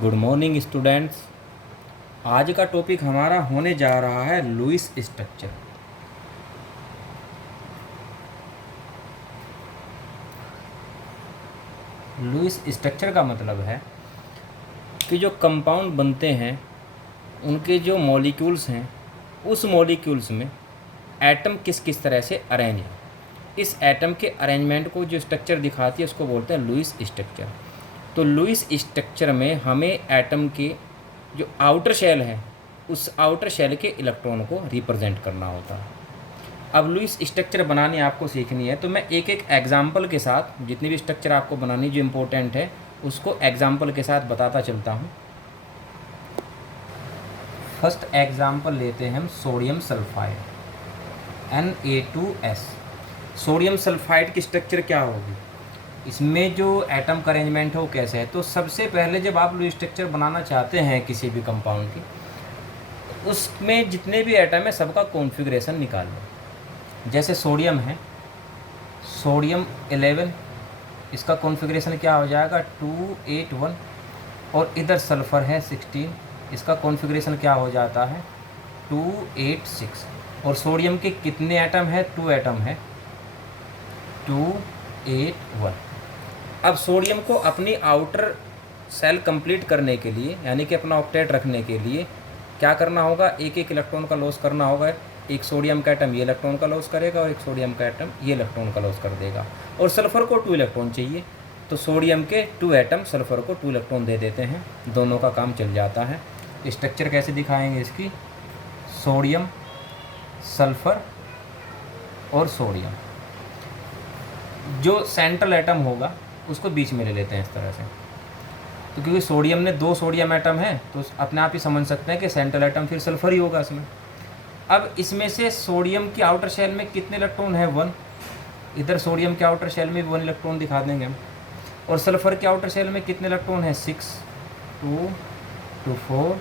Good morning students. आज का topic हमारा होने जा रहा है लुईस स्ट्रक्चर। लुईस स्ट्रक्चर का मतलब है कि जो कंपाउंड बनते हैं उनके जो मॉलिक्यूल्स हैं उस मॉलिक्यूल्स में एटम किस किस तरह से अरेंज है। इस एटम के अरेंजमेंट को जो स्ट्रक्चर दिखाती है उसको बोलते हैं लुईस स्ट्रक्चर। तो लुईस स्ट्रक्चर में हमें एटम के जो आउटर शेल है उस आउटर शेल के इलेक्ट्रॉन को रिप्रेजेंट करना होता है। अब लुईस स्ट्रक्चर बनानी आपको सीखनी है तो मैं एक एक एग्जाम्पल के साथ जितनी भी स्ट्रक्चर आपको बनानी जो इम्पोर्टेंट है उसको एग्जाम्पल के साथ बताता चलता हूँ। फर्स्ट एग्जाम्पल लेते हैं हम sodium sulphide Na2S। Sodium sulphide की स्ट्रक्चर क्या होगी, इसमें जो एटम का अरेंजमेंट है वो कैसे है। तो सबसे पहले जब आप लुईस स्ट्रक्चर बनाना चाहते हैं किसी भी कंपाउंड की, उसमें जितने भी एटम है सबका कॉन्फ़िगरेशन निकाल लो। जैसे सोडियम है, सोडियम 11, इसका कॉन्फ़िगरेशन क्या हो जाएगा 281। और इधर सल्फ़र है 16, इसका कॉन्फ़िगरेशन क्या हो जाता है 286। और सोडियम के कितने एटम है, 2 एटम है 281। अब सोडियम को अपनी आउटर सेल कंप्लीट करने के लिए यानी कि अपना ऑक्टेट रखने के लिए क्या करना होगा, एक एक इलेक्ट्रॉन का लॉस करना होगा। एक सोडियम का एटम ये इलेक्ट्रॉन का लॉस करेगा और एक सोडियम का एटम ये इलेक्ट्रॉन का लॉस कर देगा। और सल्फ़र को 2 इलेक्ट्रॉन चाहिए तो सोडियम के 2 एटम सल्फ़र को 2 इलेक्ट्रॉन दे देते हैं, दोनों का काम चल जाता है। स्ट्रक्चर कैसे दिखाएंगे इसकी, सोडियम सल्फ़र और सोडियम, जो सेंट्रल एटम होगा उसको बीच में ले लेते हैं इस तरह से। तो क्योंकि सोडियम ने 2 सोडियम एटम है तो अपने आप ही समझ सकते हैं कि सेंट्रल एटम फिर सल्फ़र ही होगा इसमें। अब इसमें से सोडियम की आउटर शेल में कितने इलेक्ट्रॉन है 1, इधर सोडियम के आउटर शेल में भी 1 इलेक्ट्रॉन दिखा देंगे हम। और सल्फ़र के आउटर शेल में कितने इलेक्ट्रॉन है 6, 2, 2, 4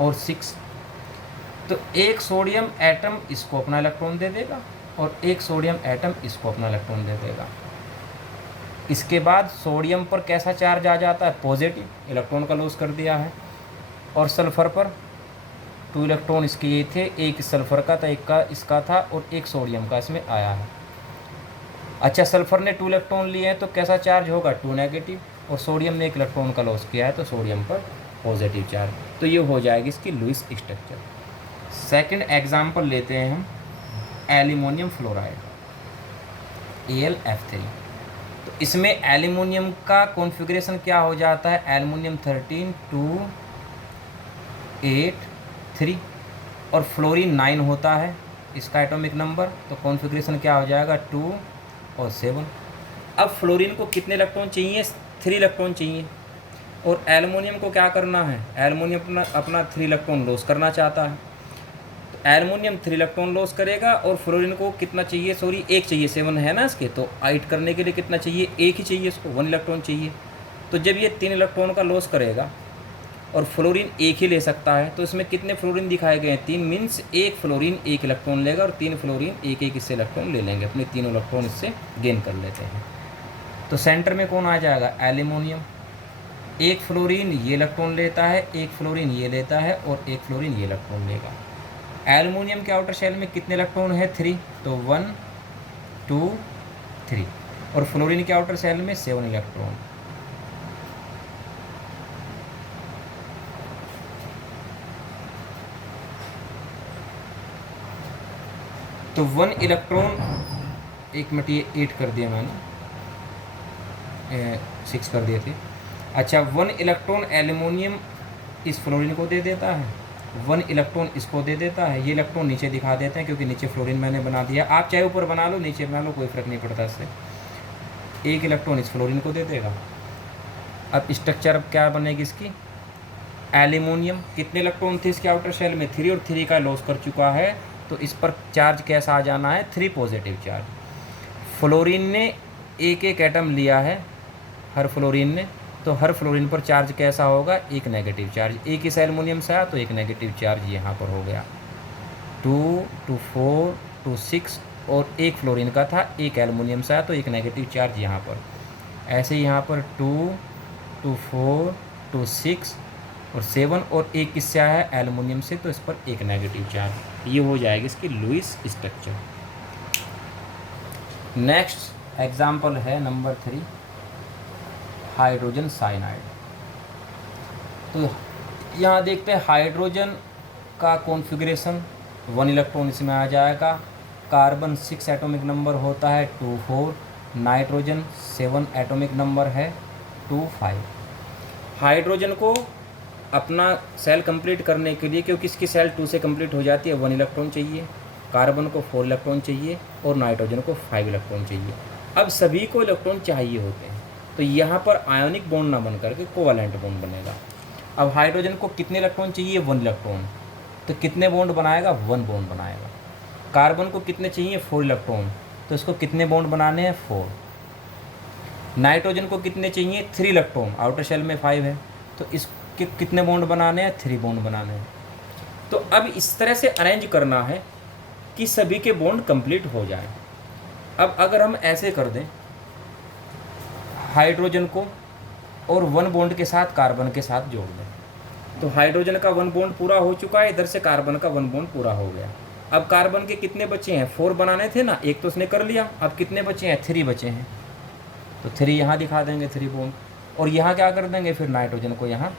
और 6। तो एक सोडियम एटम इसको अपना इलेक्ट्रॉन दे देगा और एक सोडियम एटम इसको अपना इलेक्ट्रॉन दे देगा। इसके बाद सोडियम पर कैसा चार्ज आ जाता है, पॉजिटिव, इलेक्ट्रॉन का लॉस कर दिया है। और सल्फ़र पर 2 इलेक्ट्रॉन इसके ये थे, एक सल्फ़र का था, एक का इसका था और एक सोडियम का इसमें आया है। अच्छा, सल्फ़र ने 2 इलेक्ट्रॉन लिए हैं तो कैसा चार्ज होगा 2 नेगेटिव, और सोडियम ने 1 इलेक्ट्रॉन का लॉस किया है तो सोडियम पर पॉजिटिव चार्ज। तो ये हो जाएगी इसकी लुईस स्ट्रक्चर। सेकंड एग्जांपल लेते हैं हम एल्युमिनियम फ्लोराइड AlF3। तो इसमें एल्युमिनियम का कॉन्फ़िगरेशन क्या हो जाता है, एल्युमिनियम 13, 2, 8, 3 और फ्लोरीन 9 होता है इसका एटॉमिक नंबर। तो कॉन्फ़िगरेशन क्या हो जाएगा 2 और 7। अब फ्लोरीन को कितने इलेक्ट्रॉन चाहिए, 3 इलेक्ट्रॉन चाहिए। और एल्युमिनियम को क्या करना है, एल्युमिनियम अपना 3 इलेक्ट्रॉन लॉस करना चाहता है। तो एल्युमिनियम 3 इलेक्ट्रॉन लॉस करेगा और फ्लोरीन को कितना चाहिए, सॉरी 1 चाहिए, 7 है ना इसके, तो 8 करने के लिए कितना चाहिए, 1 ही चाहिए, इसको 1 इलेक्ट्रॉन चाहिए। तो जब ये 3 इलेक्ट्रॉन का लॉस करेगा और फ्लोरीन 1 ही ले सकता है तो इसमें कितने फ्लोरीन दिखाए गए हैं, 3, मीन्स 1 फ्लोरीन 1 इलेक्ट्रॉन लेगा और 3 फ्लोरीन 1 इससे इलेक्ट्रॉन ले लेंगे, अपने तीनों इलेक्ट्रॉन इससे गेन कर लेते हैं। तो सेंटर में कौन आ जाएगा, एल्युमिनियम। 1 फ्लोरीन ये इलेक्ट्रॉन लेता है, 1 फ्लोरीन ये लेता है और 1 फ्लोरीन ये इलेक्ट्रॉन लेगा। एल्युमिनियम के आउटर शेल में कितने इलेक्ट्रॉन है 3, तो 1, 2, 3। और फ्लोरीन के आउटर शेल में 7 इलेक्ट्रॉन। तो 1 इलेक्ट्रॉन, 1 मिनट, ये 8 कर दिया मैंने, 6 कर दिए थे। अच्छा, 1 इलेक्ट्रॉन एल्युमिनियम इस फ्लोरीन को दे देता है, 1 इलेक्ट्रॉन इसको दे देता है। ये इलेक्ट्रॉन नीचे दिखा देते हैं क्योंकि नीचे फ्लोरीन मैंने बना दिया, आप चाहे ऊपर बना लो नीचे बना लो कोई फ़र्क नहीं पड़ता इससे। 1 इलेक्ट्रॉन इस फ्लोरीन को दे देगा। अब स्ट्रक्चर अब क्या बनेगी इसकी, एल्युमिनियम कितने इलेक्ट्रॉन थे इसके आउटर शेल में 3 और 3 का लॉस कर चुका है तो इस पर चार्ज कैसा आ जाना है, 3 पॉजिटिव चार्ज। फ्लोरीन ने 1 एटम लिया है हर फ्लोरीन ने, तो हर फ्लोरीन पर चार्ज कैसा होगा, 1 नेगेटिव चार्ज। 1 इस एल्युमिनियम से आया तो 1 नेगेटिव चार्ज यहाँ पर हो गया। 2, 2, 4, 2, 6 और 1 फ्लोरीन का था, 1 एल्युमिनियम से आया तो 1 नेगेटिव चार्ज यहाँ पर। ऐसे यहाँ पर 2, 2, 4, 2 6 और 7 और एक किससे आया है, एल्युमिनियम से, तो इस पर एक नेगेटिव चार्ज। ये हो जाएगी इसकी लुईस स्ट्रक्चर। नेक्स्ट एग्जाम्पल है नंबर 3, हाइड्रोजन साइनाइड। तो यहाँ देखते हैं हाइड्रोजन का कॉन्फ़िगरेशन, 1 इलेक्ट्रॉन इसमें आ जाएगा, कार्बन 6 एटॉमिक नंबर होता है 2 4, नाइट्रोजन 7 एटॉमिक नंबर है 2 5। हाइड्रोजन को अपना सेल कंप्लीट करने के लिए, क्योंकि इसकी सेल 2 से कंप्लीट हो जाती है, 1 इलेक्ट्रॉन चाहिए, कार्बन को 4 इलेक्ट्रॉन चाहिए और नाइट्रोजन को 5 इलेक्ट्रॉन चाहिए। अब सभी को इलेक्ट्रॉन चाहिए होते हैं, तो यहाँ पर आयोनिक बॉन्ड ना बन करके कोवैलेंट बॉन्ड बनेगा। अब हाइड्रोजन को कितने इलेक्ट्रॉन चाहिए, 1 इलेक्ट्रॉन, तो कितने बॉन्ड बनाएगा, 1 बॉन्ड बनाएगा। कार्बन को कितने चाहिए, 4 इलेक्ट्रॉन, तो इसको कितने बॉन्ड बनाने हैं, 4। नाइट्रोजन को कितने चाहिए, 3 इलेक्ट्रॉन, आउटर शेल में 5 है, तो इसके कितने बॉन्ड बनाने हैं, 3 बॉन्ड बनाने हैं। तो अब इस तरह से अरेंज करना है कि सभी के बॉन्ड कंप्लीट हो जाएं। अब अगर हम ऐसे कर दें हाइड्रोजन को और 1 बॉन्ड के साथ कार्बन के साथ जोड़ दें, तो हाइड्रोजन का 1 बॉन्ड पूरा हो चुका है, इधर से कार्बन का 1 बॉन्ड पूरा हो गया। अब कार्बन के कितने बचे हैं, 4 बनाने थे ना, एक तो उसने कर लिया, अब कितने बचे हैं, 3 बचे हैं, तो 3 यहाँ दिखा देंगे 3 बॉन्ड, और यहाँ क्या कर देंगे, फिर नाइट्रोजन को यहाँ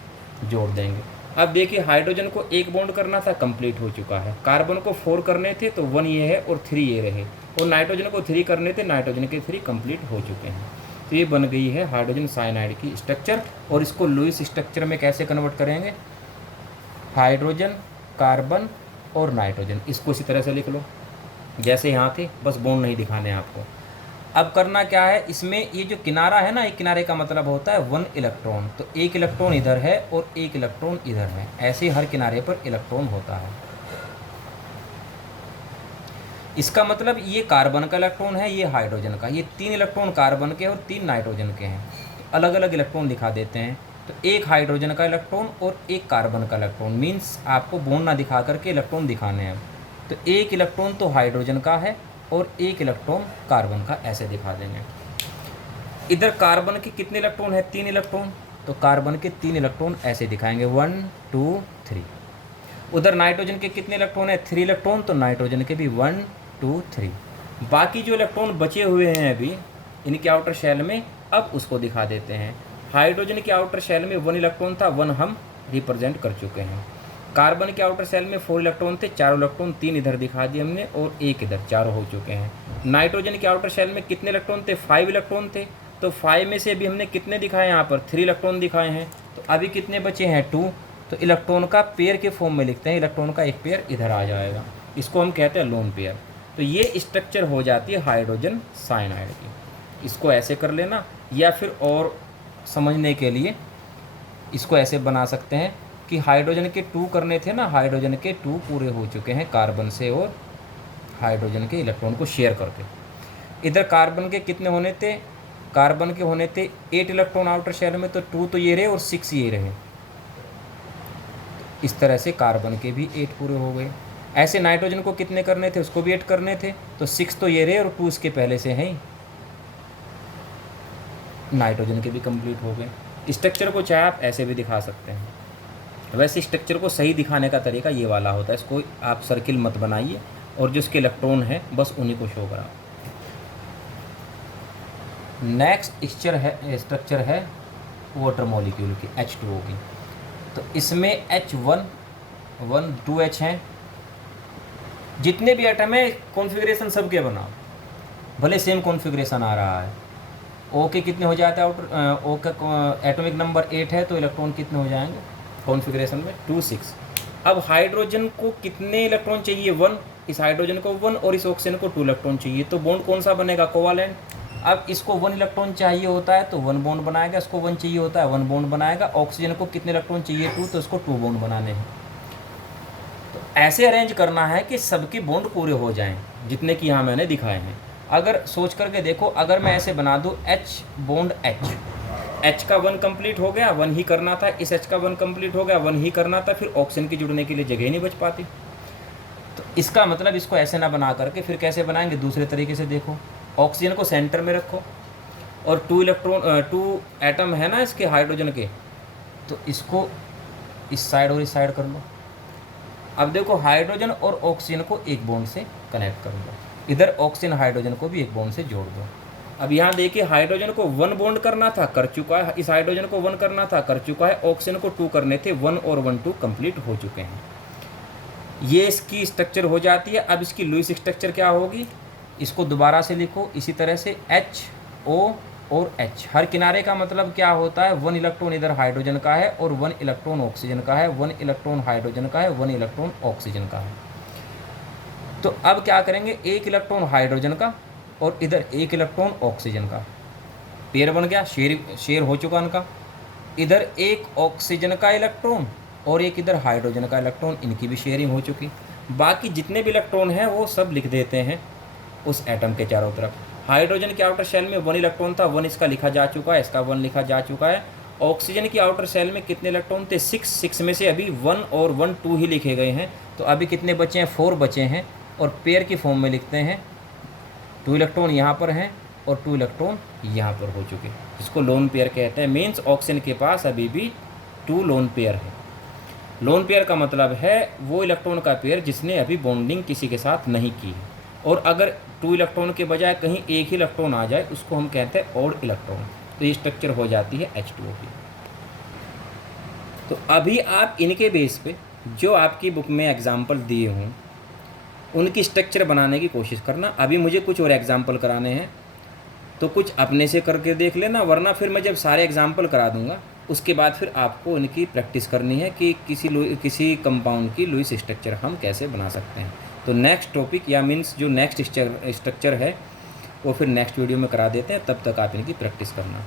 जोड़ देंगे। अब देखिए हाइड्रोजन को 1 बॉन्ड करना था, कंप्लीट हो चुका है, कार्बन को 4 करने थे तो 1 ये है और 3 ये रहे, और नाइट्रोजन को 3 करने थे, नाइट्रोजन के 3 कंप्लीट हो चुके हैं। तो ये बन गई है हाइड्रोजन साइनाइड की स्ट्रक्चर। और इसको लुईस स्ट्रक्चर में कैसे कन्वर्ट करेंगे, हाइड्रोजन, कार्बन और नाइट्रोजन, इसको इसी तरह से लिख लो जैसे यहाँ थे, बस बॉन्ड नहीं दिखाने आपको। अब करना क्या है, इसमें ये जो किनारा है ना, एक किनारे का मतलब होता है 1 इलेक्ट्रॉन, तो 1 इलेक्ट्रॉन इधर है और 1 इलेक्ट्रॉन इधर है, ऐसे हर किनारे पर इलेक्ट्रॉन होता है। इसका मतलब ये कार्बन का इलेक्ट्रॉन है, ये हाइड्रोजन का, ये 3 इलेक्ट्रॉन कार्बन के और 3 नाइट्रोजन के हैं, अलग अलग इलेक्ट्रॉन दिखा देते हैं। तो एक हाइड्रोजन का इलेक्ट्रॉन और एक कार्बन का इलेक्ट्रॉन, मीन्स आपको बॉन्ड ना दिखा करके इलेक्ट्रॉन दिखाने हैं। तो 1 इलेक्ट्रॉन तो हाइड्रोजन का है और 1 इलेक्ट्रॉन कार्बन का, ऐसे दिखा देंगे। इधर कार्बन के कितने इलेक्ट्रॉन है, 3 इलेक्ट्रॉन, तो कार्बन के 3 इलेक्ट्रॉन ऐसे दिखाएंगे 1 2 3। उधर नाइट्रोजन के कितने इलेक्ट्रॉन है, 3 इलेक्ट्रॉन, तो नाइट्रोजन के भी 1 2 3। बाकी जो इलेक्ट्रॉन बचे हुए हैं अभी इनके आउटर शेल में, अब उसको दिखा देते हैं। हाइड्रोजन के आउटर शेल में 1 इलेक्ट्रॉन था, 1 हम रिप्रेजेंट कर चुके हैं। कार्बन के आउटर शेल में 4 इलेक्ट्रॉन थे, 4 इलेक्ट्रॉन, 3 इधर दिखा दिए हमने और 1 इधर, 4 हो चुके हैं। नाइट्रोजन के आउटर शेल में कितने इलेक्ट्रॉन थे, 5 इलेक्ट्रॉन थे, तो 5 में से अभी हमने कितने दिखाए, यहाँ पर 3 इलेक्ट्रॉन दिखाए हैं, तो अभी कितने बचे हैं, 2। तो इलेक्ट्रॉन का पेयर के फॉर्म में लिखते हैं, इलेक्ट्रॉन का एक पेयर इधर आ जाएगा, इसको हम कहते हैं लोन पेयर। तो ये स्ट्रक्चर हो जाती है हाइड्रोजन साइनाइड की। इसको ऐसे कर लेना, या फिर और समझने के लिए इसको ऐसे बना सकते हैं कि हाइड्रोजन के 2 करने थे ना, हाइड्रोजन के 2 पूरे हो चुके हैं कार्बन से और हाइड्रोजन के इलेक्ट्रॉन को शेयर करके। इधर कार्बन के कितने होने थे, कार्बन के होने थे 8 इलेक्ट्रॉन आउटर शेल में, तो 2 तो ये रहे और 6 ये रहे। इस तरह से कार्बन के भी 8 पूरे हो गए। ऐसे नाइट्रोजन को कितने करने थे, उसको भी 8 करने थे, तो 6 तो ये रहे और 2 इसके पहले से हैं, नाइट्रोजन के भी कंप्लीट हो गए। स्ट्रक्चर को चाहे आप ऐसे भी दिखा सकते हैं, वैसे स्ट्रक्चर को सही दिखाने का तरीका ये वाला होता है, इसको आप सर्किल मत बनाइए और जो इसके इलेक्ट्रॉन है बस उन्हीं को शो कराओ। नेक्स्ट स्ट्रक्चर है वाटर मॉलिक्यूल की, H2O की। तो इसमें H1 1 2H हैं, जितने भी एटम है कॉन्फ़िगरेशन सबके बनाओ, भले सेम कॉन्फ़िगरेशन आ रहा है। O के कितने हो जाते हैं, आउटर O का एटॉमिक नंबर 8 है, तो इलेक्ट्रॉन कितने हो जाएंगे कॉन्फ़िगरेशन में, 2 6। अब हाइड्रोजन को कितने इलेक्ट्रॉन चाहिए, 1, इस हाइड्रोजन को 1 और इस ऑक्सीजन को 2 इलेक्ट्रॉन चाहिए, तो बॉन्ड कौन सा बनेगा, कोवालेंट। अब इसको 1 इलेक्ट्रॉन चाहिए होता है तो 1 बॉन्ड बनाएगा, इसको 1 चाहिए होता है 1 बॉन्ड बनाएगा। ऑक्सीजन को कितने इलेक्ट्रॉन चाहिए, 2, तो इसको 2 बॉन्ड बनाने हैं। तो ऐसे अरेंज करना है कि सबके बॉन्ड पूरे हो जाएं, जितने कि यहाँ मैंने दिखाए हैं। अगर सोच करके देखो, अगर मैं ऐसे बना दूँ H बॉन्ड H का 1 कंप्लीट हो गया, 1 ही करना था, इस H का 1 कंप्लीट हो गया, 1 ही करना था, फिर ऑक्सीजन की जुड़ने के लिए जगह नहीं बच पाती। तो इसका मतलब इसको ऐसे ना बना करके फिर कैसे बनाएंगे, दूसरे तरीके से देखो। ऑक्सीजन को सेंटर में रखो और 2 एटम है ना इसके हाइड्रोजन के, तो इसको इस साइड और इस साइड कर लो। अब देखो हाइड्रोजन और ऑक्सीजन को एक बॉन्ड से कनेक्ट कर दो, इधर ऑक्सीजन हाइड्रोजन को भी एक बॉन्ड से जोड़ दो। अब यहाँ देखिए हाइड्रोजन को 1 बॉन्ड करना था, कर चुका है, इस हाइड्रोजन को 1 करना था, कर चुका है, ऑक्सीजन को 2 करने थे, 1 और 1 2 कंप्लीट हो चुके हैं। ये इसकी स्ट्रक्चर हो जाती है। अब इसकी लुईस स्ट्रक्चर क्या होगी, इसको दोबारा से लिखो इसी तरह से HO और H। हर किनारे का मतलब क्या होता है, 1 इलेक्ट्रॉन इधर हाइड्रोजन का है और 1 इलेक्ट्रॉन ऑक्सीजन का है, 1 इलेक्ट्रॉन हाइड्रोजन का है, 1 इलेक्ट्रॉन ऑक्सीजन का है। तो अब क्या करेंगे, 1 इलेक्ट्रॉन हाइड्रोजन का और इधर 1 इलेक्ट्रॉन ऑक्सीजन का, पेयर बन गया, शेयर हो चुका उनका। इधर 1 ऑक्सीजन का इलेक्ट्रॉन और 1 इधर हाइड्रोजन का इलेक्ट्रॉन, इनकी भी शेयरिंग हो चुकी। बाकी जितने भी इलेक्ट्रॉन हैं वो सब लिख देते हैं उस एटम के चारों तरफ। हाइड्रोजन के आउटर सेल में 1 इलेक्ट्रॉन था, 1 इसका लिखा जा चुका है, इसका 1 लिखा जा चुका है। ऑक्सीजन की आउटर सेल में कितने इलेक्ट्रॉन थे, 6 में से अभी 1 और 1 2 ही लिखे गए हैं। तो अभी कितने बचे हैं, 4 बचे हैं। और पेयर की फॉर्म में लिखते हैं, 2 इलेक्ट्रॉन यहाँ पर हैं और 2 इलेक्ट्रॉन यहाँ पर हो चुके, इसको लोन पेयर कहते हैं। मीन्स ऑक्सीजन के पास अभी भी 2 लोन पेयर है। लोन पेयर का मतलब है वो इलेक्ट्रॉन का पेयर जिसने अभी बॉन्डिंग किसी के साथ नहीं की है। और अगर 2 इलेक्ट्रॉन के बजाय कहीं एक ही इलेक्ट्रॉन आ जाए उसको हम कहते हैं ऑड इलेक्ट्रॉन। तो ये स्ट्रक्चर हो जाती है H2O की। तो अभी आप इनके बेस पे जो आपकी बुक में एग्जाम्पल दिए हों उनकी स्ट्रक्चर बनाने की कोशिश करना। अभी मुझे कुछ और एग्जाम्पल कराने हैं तो कुछ अपने से करके देख लेना, वरना फिर मैं जब सारे एग्जाम्पल करा दूंगा उसके बाद फिर आपको इनकी प्रैक्टिस करनी है कि किसी कंपाउंड की लुईस स्ट्रक्चर हम कैसे बना सकते हैं। तो नेक्स्ट टॉपिक या मीन्स जो नेक्स्ट स्ट्रक्चर है वो फिर नेक्स्ट वीडियो में करा देते हैं, तब तक आप इनकी प्रैक्टिस करना।